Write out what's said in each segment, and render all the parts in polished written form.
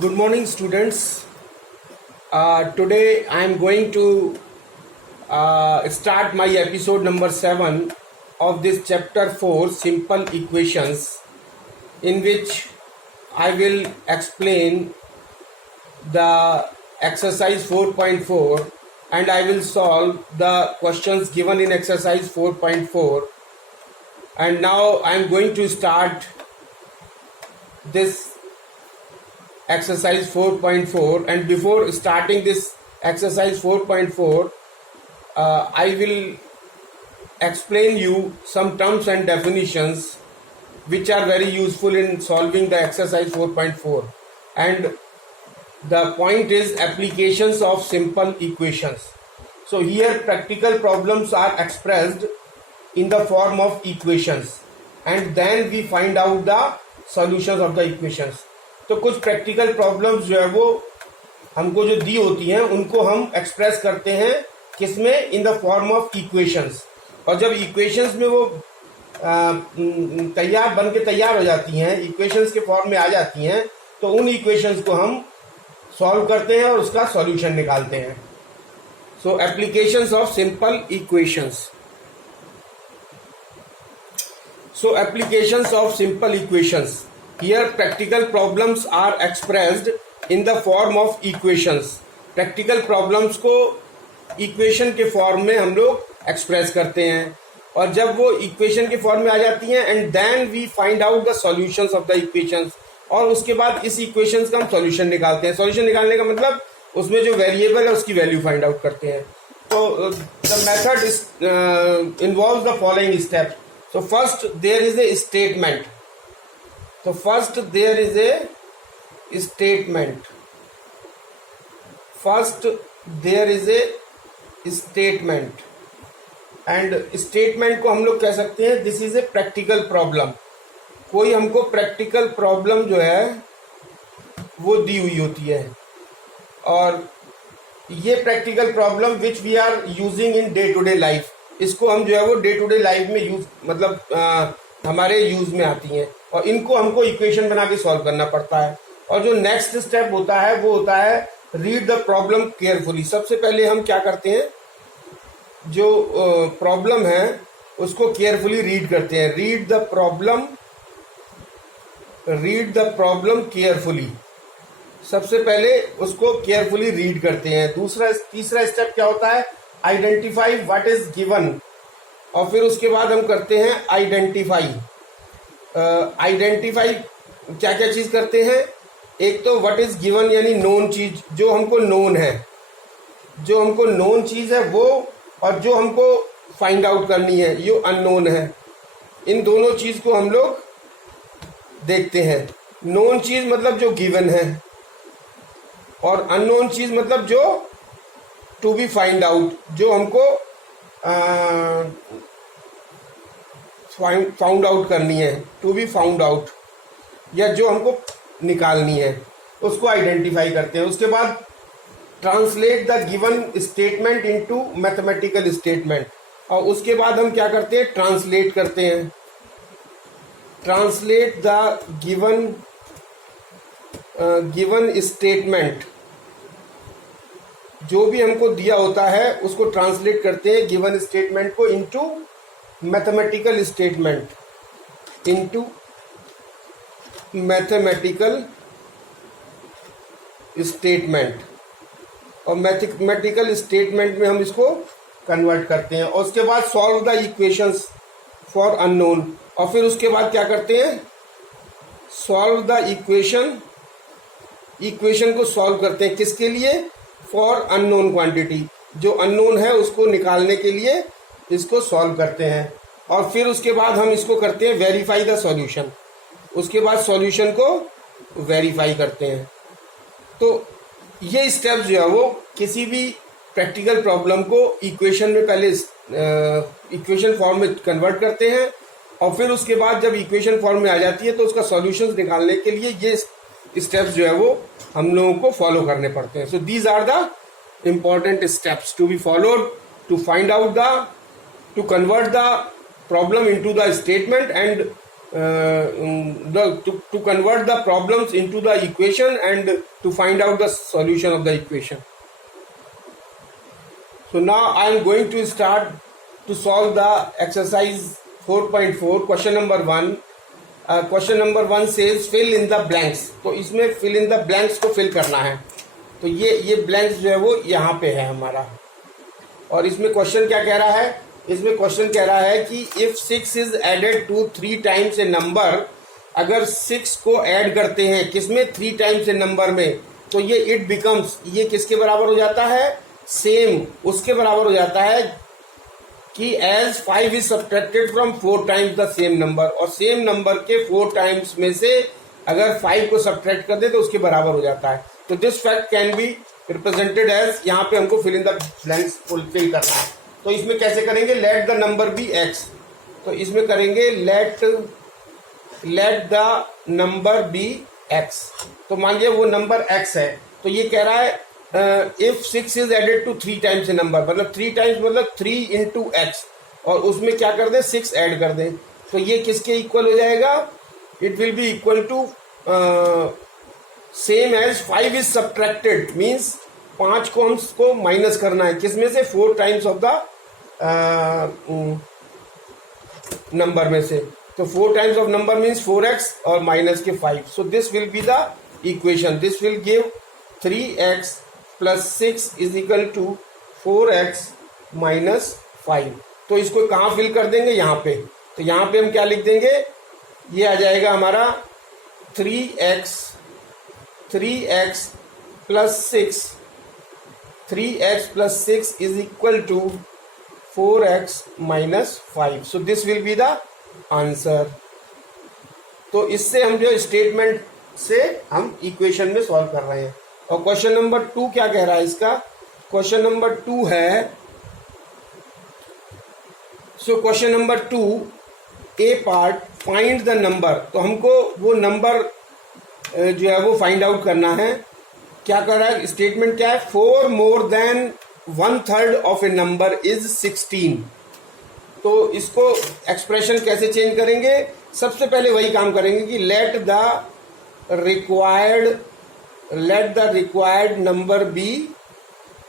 Good morning, students. Today I am going to start my episode number 7 of this chapter 4, Simple Equations, in which I will explain the exercise 4.4 and I will solve the questions given in exercise 4.4. And now I am going to start this exercise 4.4, and before starting this exercise 4.4 I will explain you some terms and definitions which are very useful in solving the exercise 4.4, and the point is applications of simple equations. So here practical problems are expressed in the form of equations and then we find out the solutions of the equations. तो कुछ practical problems जो है वो हमको जो दी होती हैं उनको हम एक्सप्रेस करते हैं किसमें, in the form of equations. और जब इक्वेशंस में वो तैयार बन के तैयार हो जाती हैं, इक्वेशंस के फॉर्म में आ जाती हैं, तो उन इक्वेशंस को हम सॉल्व करते हैं और उसका सॉल्यूशन निकालते हैं। So applications of simple equations. So applications of simple equations. Here practical problems are expressed in the form of equations. Practical problems को equation के फॉर्म में हम लोग एक्सप्रेस करते हैं और जब वो equation के फॉर्म में आ जाती हैं and then we find out the solutions of the equations, और उसके बाद इस equations का हम solution निकालते हैं। solution निकालने का मतलब उसमें जो वेरिएबल है उसकी वैल्यू फाइंड आउट करते हैं। तो the method is involves the following steps. So first there is a statement. So first there is a statement. First there is a statement and statement को हम लोग कह सकते हैं this is a practical problem. कोई हमको practical problem जो है वो दी हुई होती है और ये practical problem which we are using in day to day life, इसको हम जो है वो day to day life में यूज मतलब हमारे यूज में आती हैं और इनको हमको इक्वेशन बना के सॉल्व करना पड़ता है। और जो नेक्स्ट स्टेप होता है वो होता है रीड द प्रॉब्लम केयरफुली। सबसे पहले हम क्या करते हैं, जो प्रॉब्लम है उसको केयरफुली रीड करते हैं। Read the problem carefully. सबसे पहले उसको केयरफुली रीड करते हैं। तीसरा स्टेप क्या होता है, आइडेंटिफाई व्हाट इज गिवन, और फिर उसके बाद हम करते हैं आइडेंटिफाई क्या क्या चीज करते हैं। एक तो व्हाट इज गिवन यानी नोन चीज, जो हमको नोन है, जो हमको नोन चीज है वो, और जो हमको फाइंड आउट करनी है ये अननोन है। इन दोनों चीज को हम लोग देखते हैं। नोन चीज मतलब जो गिवन है और अननोन चीज मतलब जो टू बी फाइंड आउट, जो हमको फाउंड आउट करनी है, टू बी फाउंड आउट, या जो हमको निकालनी है उसको आइडेंटिफाई करते हैं। उसके बाद translate the given statement into mathematical statement, और उसके बाद हम क्या करते हैं, ट्रांसलेट करते हैं। ट्रांसलेट द गिवन स्टेटमेंट, जो भी हमको दिया होता है उसको ट्रांसलेट करते हैं गिवन स्टेटमेंट को into mathematical statement, into mathematical statement, और मैथमेटिकल स्टेटमेंट में हम इसको कन्वर्ट करते हैं। और उसके बाद solve the equations for unknown, और फिर उसके बाद क्या करते हैं, सॉल्व द इक्वेशन को सॉल्व करते हैं। किसके लिए, फॉर अननोन क्वांटिटी, जो अननोन है उसको निकालने के लिए इसको सॉल्व करते हैं। और फिर उसके बाद हम इसको करते हैं वेरीफाई द सॉल्यूशन, उसके बाद सॉल्यूशन को वेरीफाई करते हैं। तो ये स्टेप्स जो है वो किसी भी प्रैक्टिकल प्रॉब्लम को इक्वेशन में पहले इक्वेशन फॉर्म में कन्वर्ट करते हैं और फिर उसके बाद जब इक्वेशन फॉर्म में आ जाती है तो उसका सॉल्यूशन निकालने के लिए ये स्टेप्स जो है वो हम लोगों को फॉलो करने पड़ते हैं। So these are the important steps to be followed to find out the, to convert the problem into the statement and to convert the problems into the equation and to find out the solution of the equation. So now I am going to start to solve the exercise 4.4. question number 1. Question number 1 says fill in the blanks. तो इसमें fill in the blanks को fill करना है. तो ये blanks जो है वो यहाँ पे है हमारा. और इसमें क्वेश्चन क्या कह रहा है? इसमें क्वेश्चन कह रहा है कि if 6 is added to 3 times a number, अगर 6 को ऐड करते हैं किसमें? 3 टाइम्स ए नंबर में, तो ये इट बिकम्स, ये किसके बराबर हो जाता है? सेम, उसके बराबर हो जाता है कि as 5 is subtracted from 4 times the same number, और सेम नंबर के 4 टाइम्स में से अगर 5 को सब्ट्रैक्ट कर दे तो उसके बराबर हो जाता है. तो this fact can be represented as, यहाँ पे हमको fill in the blanks fulfil करना है. तो इसमें कैसे करेंगे? Let the number be x. तो इसमें करेंगे let the number be x. तो मान लिया वो नंबर एक्स है, तो ये कह रहा है if 6 is added to 3 times a number, मतलब 3 टाइम्स मतलब 3 इंटू एक्स, और उसमें क्या कर दें? 6 ऐड कर दें. तो ये किसके इक्वल हो जाएगा? It will be equal to same as 5 is subtracted, means 5 को हमको माइनस करना है किसमें से? 4 टाइम्स ऑफ द नंबर में से. तो 4 times of number means 4x और माइनस के 5. So this will be the equation. This will give 3x plus 6 is equal to 4x minus 5. तो इसको कहाँ फिल कर देंगे? यहाँ पे. तो यहाँ पे हम क्या लिख देंगे? ये आ जाएगा हमारा 3x plus 6, 3x plus 6 is equal to 4x minus 5. So this will be the answer. तो इससे हम जो स्टेटमेंट से हम इक्वेशन में सॉल्व कर रहे हैं. और क्वेश्चन नंबर 2 क्या कह रहा है इसका? क्वेश्चन नंबर 2 है, सो question number 2 A part find the number. तो हमको वो नंबर जो है वो फाइंड आउट करना है. क्या कर रहा है? स्टेटमेंट क्या है? 4 more than 1/3 of A number is 16. तो इसको एक्सप्रेशन कैसे चेंज करेंगे? सबसे पहले वही काम करेंगे कि let the required number be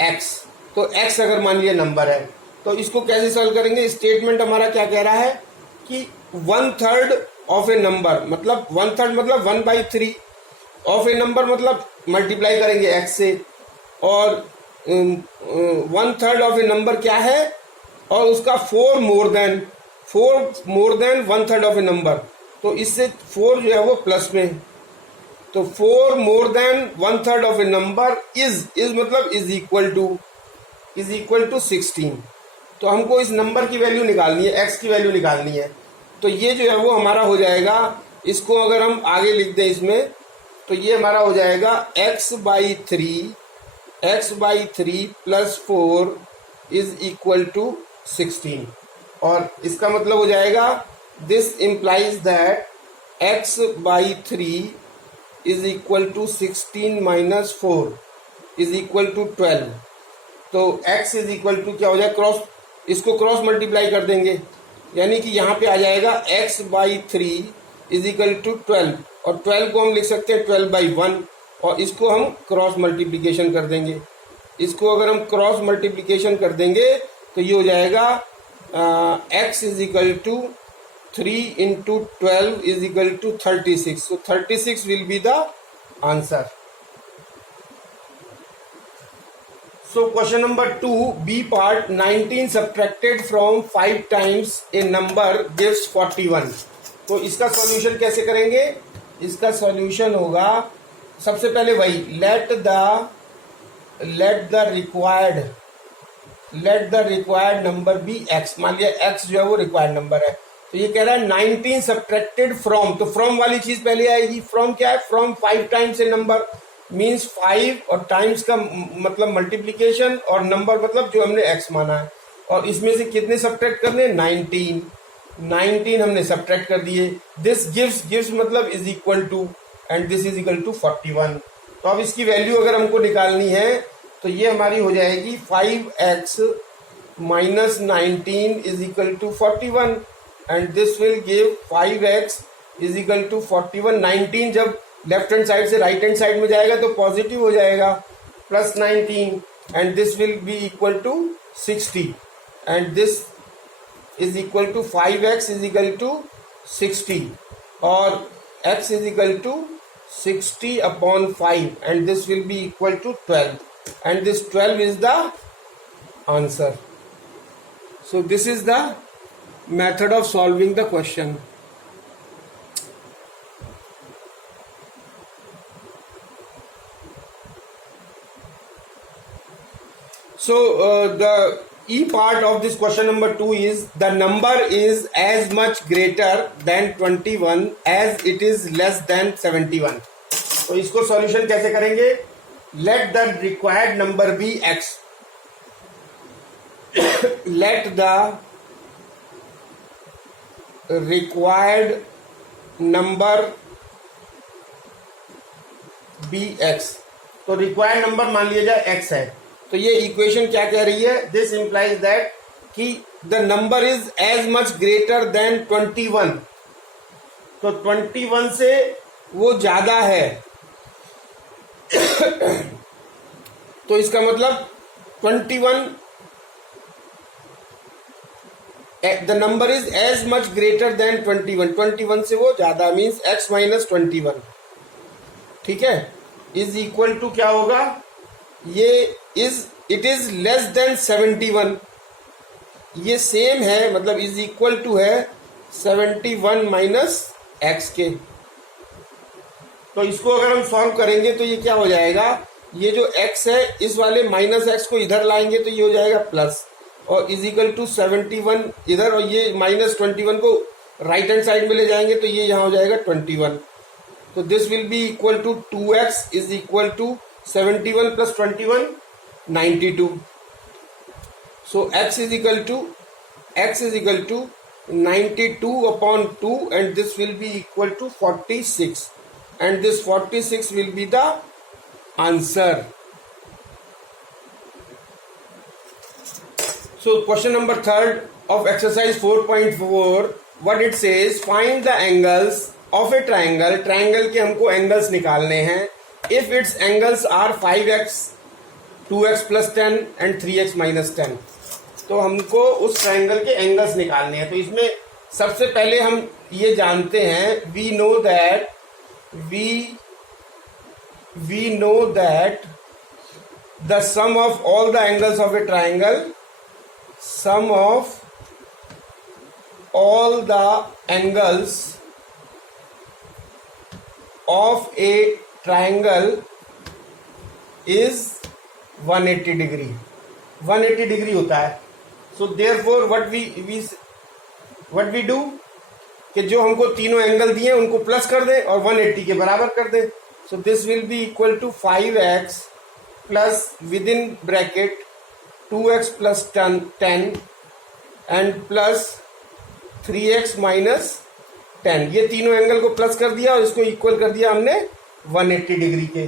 x. तो एक्स अगर मान लिया नंबर है, तो इसको कैसे सॉल्व करेंगे? स्टेटमेंट हमारा क्या कह रहा है कि 1/3 ऑफ ए नंबर, मतलब 1/3 मतलब 1/3 ऑफ ए नंबर, मतलब मल्टीप्लाई करेंगे एक्स से, और 1/3 ऑफ ए नंबर क्या है? और उसका 4 more than 1/3 of A number. तो इससे 4 जो है वो प्लस में, तो 4 more than 1/3 of A number is मतलब इज इक्वल टू 16. तो हमको इस नंबर की वैल्यू निकालनी है, एक्स की वैल्यू निकालनी है. तो ये जो है वो हमारा हो जाएगा, इसको अगर हम आगे लिख दें इसमें, तो ये हमारा हो जाएगा x/3 plus 4 is equal to 16. और इसका मतलब हो जाएगा this implies that x/3 is equal to 16 minus 4 is equal to 12. तो x इज इक्वल टू क्या हो जाएगा? क्रॉस, इसको क्रॉस मल्टीप्लाई कर देंगे, यानी कि यहाँ पे आ जाएगा x/3 इज इक्वल टू 12, और 12 को हम लिख सकते हैं 12/1, और इसको हम क्रॉस मल्टीप्लिकेशन कर देंगे. इसको अगर हम क्रॉस मल्टीप्लिकेशन कर देंगे तो ये हो जाएगा x is equal to 3 into 12 is equal to 36. So 36 will be the answer. So question number 2 B part 19 subtracted from 5 times a number gives 41. तो इसका सॉल्यूशन कैसे करेंगे? इसका सॉल्यूशन होगा सबसे पहले वही let the required number be x. मान लिया एक्स जो है वो रिक्वायर्ड नंबर है, तो ये कह रहा है 19 सब्ट्रैक्टेड फ्रॉम. तो फ्रॉम वाली चीज पहले आएगी. फ्रॉम क्या है? From 5 times a number, means 5 और टाइम्स का मतलब मल्टीप्लीकेशन, और नंबर मतलब जो हमने एक्स माना है. और इसमें से कितने सब्ट्रैक्ट करने? 19 हमने सब्ट्रैक्ट कर दिए. दिस गिव्स मतलब is equal to, and this is equal to 41. तो अब इसकी वैल्यू अगर हमको निकालनी है तो ये हमारी हो जाएगी 5x minus 19 is equal to 41, and this will give 5x is equal to 41। 19 जब लेफ्ट हैंड साइड से राइट हैंड साइड में जाएगा तो पॉजिटिव हो जाएगा, plus 19, and this will be equal to 60, and this is equal to 5x is equal to 60, और x is equal to 60 upon 5, and this will be equal to 12, and this 12 is the answer. So this is the method of solving the question. So the E part of this question number 2 is the number is as much greater than 21 as it is less than 71. तो इसको solution कैसे करेंगे? Let the required number be x. Let the required number be x. तो required number मान लिया जाए x है, तो ये इक्वेशन क्या कह रही है? दिस इंप्लाइज दैट कि the number is as much greater than 21, तो 21 से वो ज्यादा है। तो इसका मतलब 21, the number is as much greater than 21, 21 से वो ज्यादा, मीन्स x माइनस 21, ठीक है, इज इक्वल टू क्या होगा? ये इट इज लेस देन 71, ये सेम है, मतलब इज इक्वल टू है 71 माइनस एक्स के। तो इसको अगर हम सॉल्व करेंगे तो ये क्या हो जाएगा? ये जो x है इस वाले माइनस एक्स को इधर लाएंगे तो ये हो जाएगा प्लस, और इज इक्वल टू 71 इधर, और ये माइनस 21 को राइट हैंड साइड में ले जाएंगे तो ये यहाँ हो जाएगा 21। तो this will be equal to 2x is equal to 71 plus 21, 92. So x is equal to 92 upon 2, and this will be equal to 46, and this 46 will be the answer. So question number 3 of exercise 4.4, what it says, find the angles of a triangle. Triangle के हमको angles निकालने हैं. If its angles are 5x, 2x plus 10 and 3x minus 10, तो हमको उस triangle के angles निकालने हैं। तो इसमें सबसे पहले हम ये जानते हैं, we know that the sum of all the angles of a triangle, sum of all the angles of a triangle is 180 degree, 180 degree होता है। So therefore what we do कि जो हमको तीनों एंगल दिए उनको प्लस कर दें और 180 के बराबर कर दें। So this will be equal to 5x plus with in bracket 2x plus 10 and plus 3x minus 10। ये तीनों एंगल को प्लस कर दिया और इसको इक्वल कर दिया हमने 180 डिग्री के।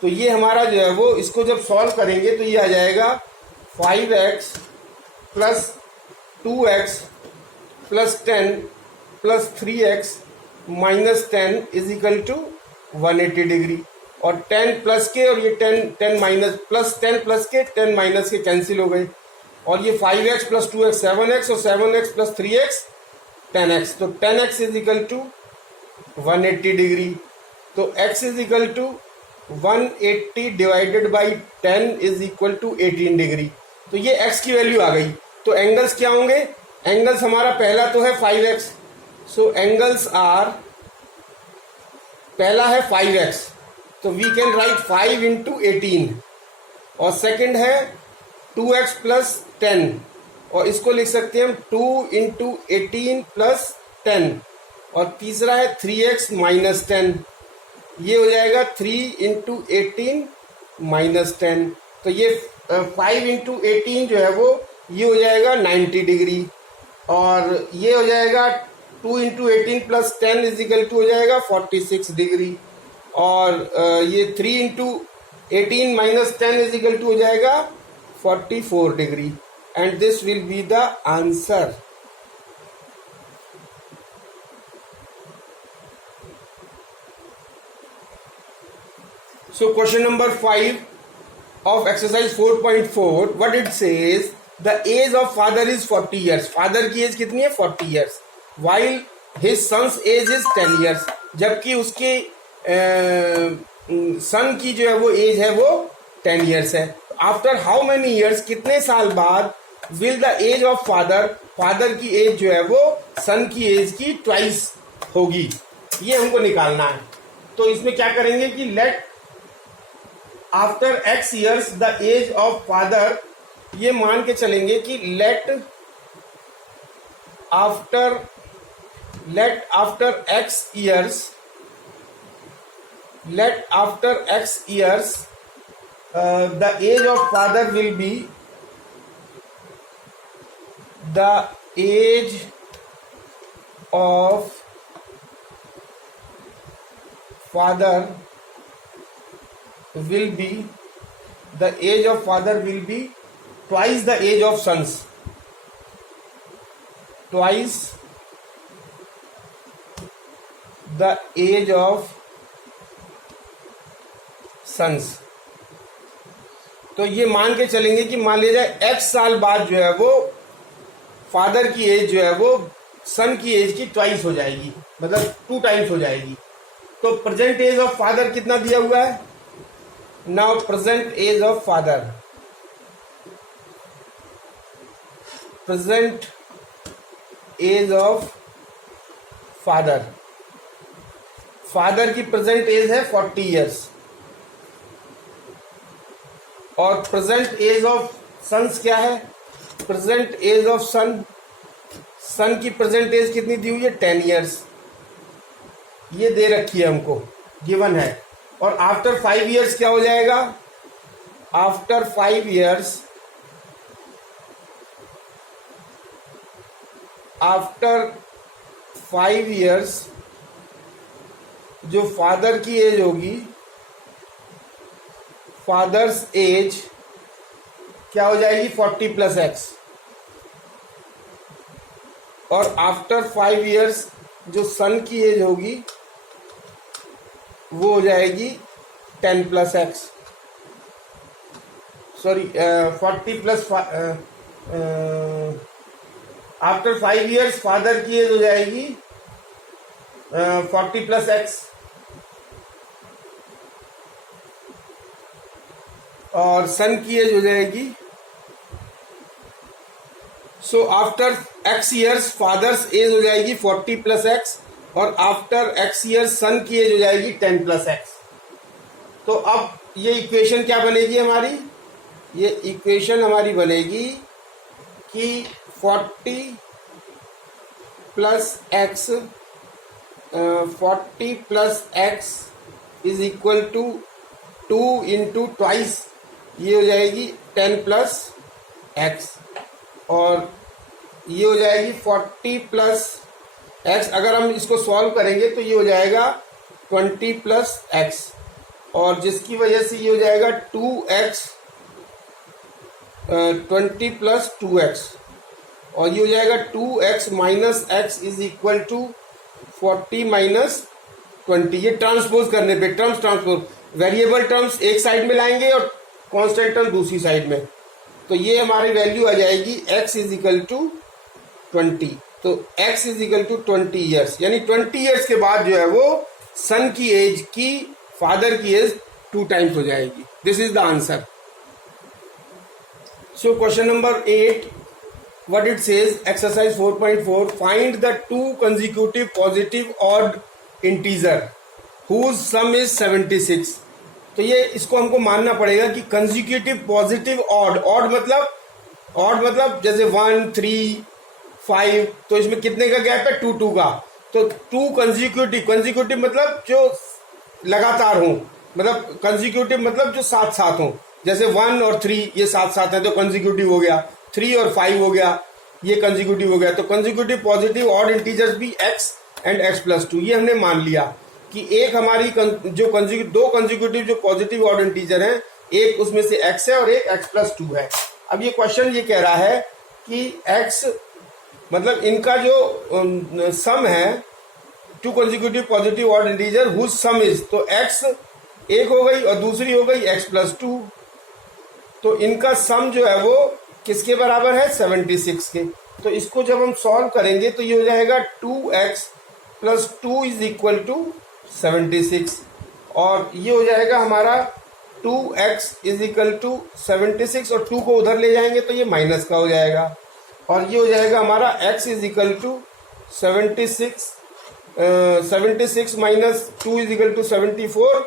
तो ये हमारा जो है वो, इसको जब सॉल्व करेंगे तो ये आ जाएगा 5x plus 2x plus 10 plus 3x minus 10 is equal to 180 degree, और 10 प्लस के और ये 10 माइनस प्लस 10 प्लस के 10 माइनस के कैंसिल हो गए, और ये 5x प्लस 2x 7x और 7x प्लस 3x 10x, तो 10x is equal to 180 degree. तो x is equal to 180 divided by 10 is equal to 18 degree. तो ये x की वैल्यू आ गई। तो एंगल्स क्या होंगे? एंगल्स हमारा पहला तो है 5x, सो एंगल्स आर, पहला है 5x, तो वी कैन राइट 5 इंटू 18, और सेकेंड है 2x प्लस 10, और इसको लिख सकते हैं हम 2 इंटू 18 प्लस 10, और तीसरा है 3x माइनस 10, ये हो जाएगा 3 इंटू 18 माइनस 10। तो ये 5 इंटू 18 जो है वो ये हो जाएगा 90 डिग्री, और ये हो जाएगा 2 into 18 plus 10 is equal to हो जाएगा 46 डिग्री, और ये 3 into 18 minus 10 is equal to हो जाएगा 44 degree, and this will be the answer. So question number 5 of exercise 4.4, what it says, the age of father is 40 years. Father की as कितनी है? 40 years. While his son's age is 10 years. जबकि उसके सन की जो है वो एज है वो 10 years है. आफ्टर हाउ मेनी ईयर्स, कितने साल बाद, will the age of father, father की एज जो है वो सन की एज की ट्वाइस होगी. ये हमको निकालना है. तो इसमें क्या करेंगे कि let after x years the age of father, ये मान के चलेंगे कि let after x years, let after x years the age of father will be, the age of father will be, the age of father will be twice the age of sons, twice the age of sons. तो ये मान के चलेंगे कि मान लिया जाए x साल बाद जो है वो फादर की एज जो है वो सन की एज की ट्वाइस हो जाएगी, मतलब 2 times हो जाएगी. तो प्रेजेंट एज ऑफ फादर कितना दिया हुआ है? Now present age of father, present age of father, father की प्रेजेंट एज है 40 years. और प्रेजेंट एज ऑफ सन्स क्या है? प्रेजेंट एज ऑफ सन, सन की प्रेजेंट एज कितनी दी हुई है? 10 years. ये दे रखी है हमको, गिवन है. और आफ्टर 5 years क्या हो जाएगा? आफ्टर 5 years, आफ्टर 5 years जो फादर की एज होगी, फादर्स एज क्या हो जाएगी? 40 + x. और आफ्टर 5 years जो सन की एज होगी वो हो जाएगी 10 + x, sorry 40 + after 5 years father की एज हो जाएगी 40 + x, और सन की एज हो जाएगी. So after x years father's age हो जाएगी 40 + x, और आफ्टर एक्स ईयर्स सन की एज हो जाएगी 10 + x. तो अब ये इक्वेशन क्या बनेगी हमारी? ये इक्वेशन हमारी बनेगी कि 40 + x, 40 + x is equal to 2 × twice, ये हो जाएगी 10 + x, और ये हो जाएगी 40 + x. अगर हम इसको सॉल्व करेंगे तो ये हो जाएगा 20 + x, और जिसकी वजह से ये हो जाएगा 2x, 20 + 2x, और ये हो जाएगा 2x - x is equal to 40 - 20. ये ट्रांसपोज करने पे, टर्म्स ट्रांसपोज, वेरिएबल टर्म्स एक साइड में लाएंगे और कांस्टेंट टर्म दूसरी साइड में. तो ये हमारी वैल्यू आ जाएगी x इज इक्वल टू 20. तो x is equal to 20 years, यानी 20 years के बाद जो है वो सन की एज की फादर की एज 2 times हो जाएगी. This is the answer. So question number 8, what it says, exercise 4.4, find the 2 consecutive positive odd integer whose sum is 76. तो ये इसको हमको मानना पड़ेगा कि कंजिक्यूटिव पॉजिटिव ऑड, ऑड मतलब जैसे 1, 3, 5, तो इसमें कितने का गैप है? 2, 2 का. तो 2 कंजिक्यूटिव मतलब जो लगातार हो, मतलब कंजिक्यूटिव मतलब जो साथ साथ हो. जैसे 1 और 3 ये साथ साथ है तो कंजिक्यूटिव हो गया. 3 और 5 हो गया, ये कंजिक्यूटिव हो गया. तो कंजिक्यूटिव पॉजिटिव ऑड इंटीजर्स भी x एंड x + 2. ये हमने मान लिया कि एक हमारी जो दो कंजिक्यूटिव जो पॉजिटिव ऑड इंटीजर हैं, एक उसमें से x है और एक x + 2 है. अब ये क्वेश्चन ये कह रहा है कि x मतलब इनका जो सम है, 2 consecutive positive odd integer whose sum is, तो x एक हो गई और दूसरी हो गई x प्लस 2। तो इनका सम जो है वो किसके बराबर है? 76 के। तो इसको जब हम सॉल्व करेंगे तो ये हो जाएगा 2x plus 2 is equal to 76, और ये हो जाएगा हमारा 2x इज इक्वल टू 76, और 2 को उधर ले जाएंगे तो ये माइनस का हो जाएगा, और ये हो जाएगा हमारा x is equal to 76 minus 2 is equal to 74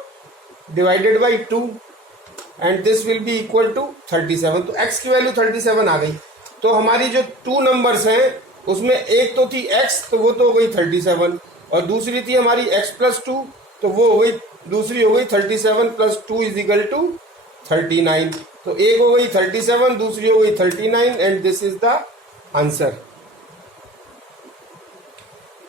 divided by 2, and this will be equal to 37। तो x की वैल्यू 37 आ गई। तो हमारी जो 2 नंबर्स हैं उसमें एक तो थी x, तो वो तो हो गई 37, और दूसरी थी हमारी x प्लस 2, तो वो हो गई, दूसरी हो गई 37 प्लस 2 इज इक्वल टू 39। तो एक हो गई 37, दूसरी हो गई 39, and this is the answer.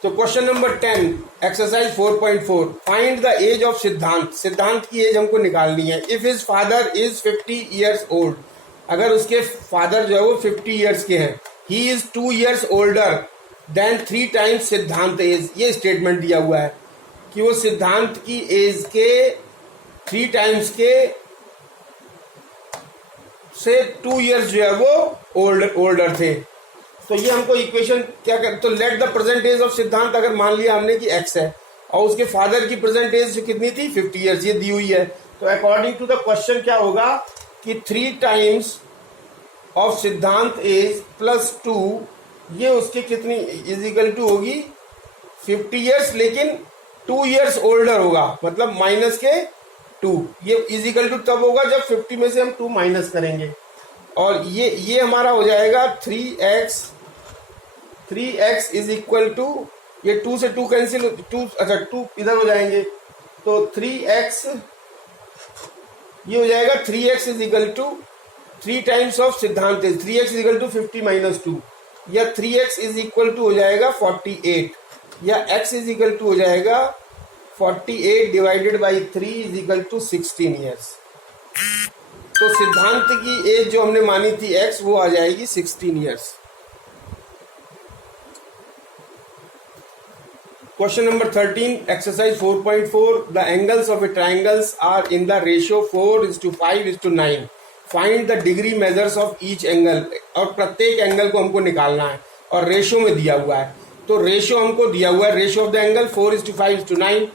तो question number 10 exercise 4.4, find the age of Siddhant. Siddhant की एज हमको निकालनी है। If his father is 50 years old, अगर उसके फादर जो है वो 50 ईयर्स के हैं, he is 2 years older than 3 times सिद्धांत एज। ये स्टेटमेंट दिया हुआ है कि वो सिद्धांत की एज के 3 टाइम्स के से 2 ईयर्स जो है वो ओल्डर थे। तो ये हमको इक्वेशन क्या कर, तो let the present age of Siddhant, अगर मान लिया हमने कि x है और उसके फादर की प्रेजेंट एज कितनी थी? 50 ईयर्स, ये दी हुई है। तो अकॉर्डिंग टू द क्वेश्चन क्या होगा कि 3 टाइम्स ऑफ सिद्धांत एज प्लस 2, ये उसके कितनी इज इक्वल टू होगी 50 ईयर्स, लेकिन 2 ईयर्स ओल्डर होगा, मतलब माइनस के 2। ये इज इक्वल टू तब होगा जब 50 में से हम 2 माइनस करेंगे, और ये हमारा हो जाएगा 3x इज इक्वल टू, ये 2 से 2 कैंसिल, 2 अच्छा 2 इधर हो जाएंगे, तो 3x ये हो जाएगा 3x is equal to 3 times of Siddhant, 3x is equal to 50 minus 2, या 3x इज इक्वल टू हो जाएगा 48, या x इज इक्वल टू हो जाएगा 48 divided by 3 is equal to 16 years. तो सिद्धांत की एज जो हमने मानी थी x, वो आ जाएगी 16 years. Question number 13 exercise 4.4, the angles of a triangles are in the ratio 4:5:9, find the degree measures of each angle. और प्रत्येक एंगल को हमको निकालना है और रेशियो में दिया हुआ है। तो रेशियो हमको दिया हुआ है, रेशियो ऑफ द एंगल 4:5:9,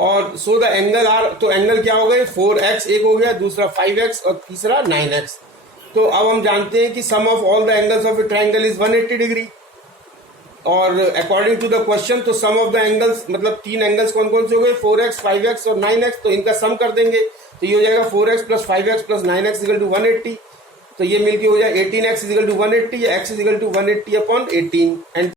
और सो द एंगल आर, तो एंगल क्या हो गए? 4x एक हो गया, दूसरा 5x और तीसरा 9x। तो अब हम जानते हैं कि sum of all the angles of a triangle is 180 degree, और अकॉर्डिंग टू द क्वेश्चन तो सम ऑफ द एंगल्स, मतलब 3 एंगल्स कौन कौन से हो गए? 4x, 5x और 9x। तो इनका सम कर देंगे तो ये हो जाएगा 4x plus 5x plus 9x equal to 180। तो ये मिलके हो जाए 18x इक्वल टू 180, या x equal to 180 upon 18, and